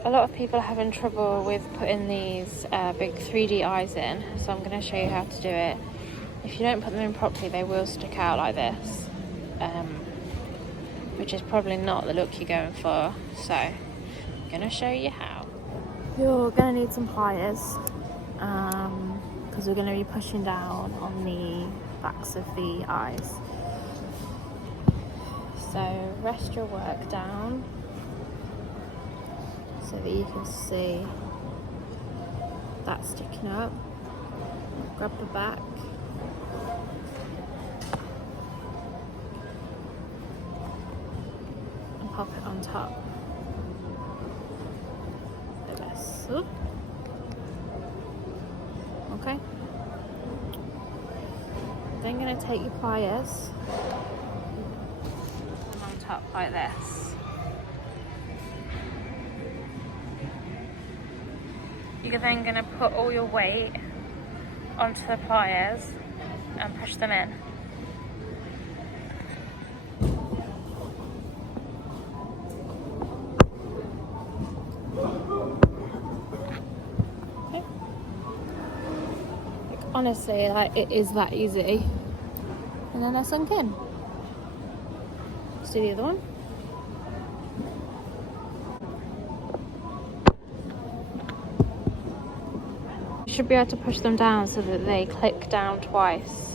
A lot of people are having trouble with putting these big 3D eyes in, so I'm going to show you how to do it. If you don't put them in properly, they will stick out like this, which is probably not the look you're going for, so I'm going to show you how. You're going to need some pliers, because we're going to be pushing down on the backs of the eyes. So rest your work down so that you can see that sticking up. Grab the back. And pop it on top. Like this. Oop. Okay. Then I'm going to take your pliers and on top like this. You're then going to put all your weight onto the pliers and push them in. Okay. Like, honestly, like, it is that easy. And then they're sunk in. Let's do the other one. You should be able to push them down so that they click down twice.